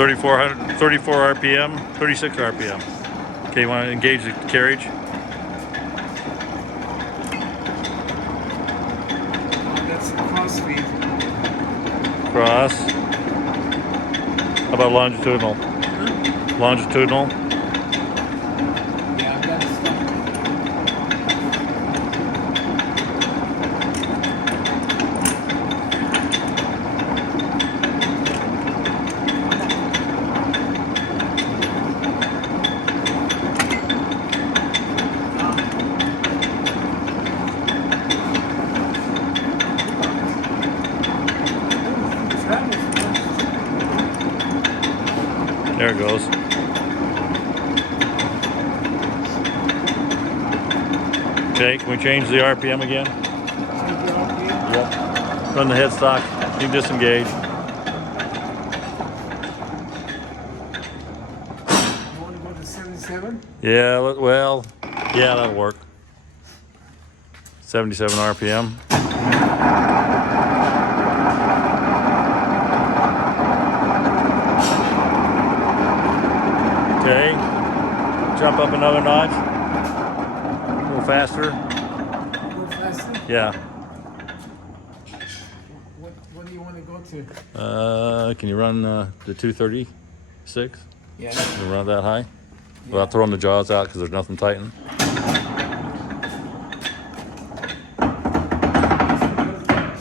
3,400, 34 RPM, 36 RPM. Okay, you want to engage the carriage? That's cross speed. Cross. How about longitudinal? Huh? Longitudinal. Yeah, that's stuff. There it goes. Okay, can we change the RPM again? Yep. Run the headstock. You can disengage. You want to go to 77? Yeah, well, yeah, that'll work. 77 RPM. Okay, jump up another notch. A little faster. Go faster? Yeah. What do you want to go to? Can you run the 236? Yeah. Can you run that high? Without throwing the jaws out because there's nothing tightened.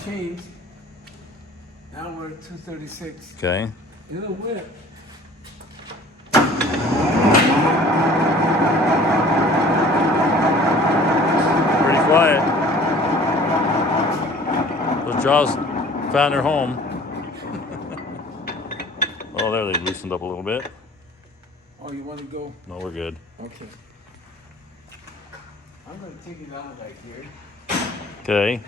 Change. Now we're at 236. Okay. It'll whip. Pretty quiet. Those jaws found their home. Oh, there they loosened up a little bit. Oh, you want to go? No, we're good. Okay. I'm going to take it out right here. Okay.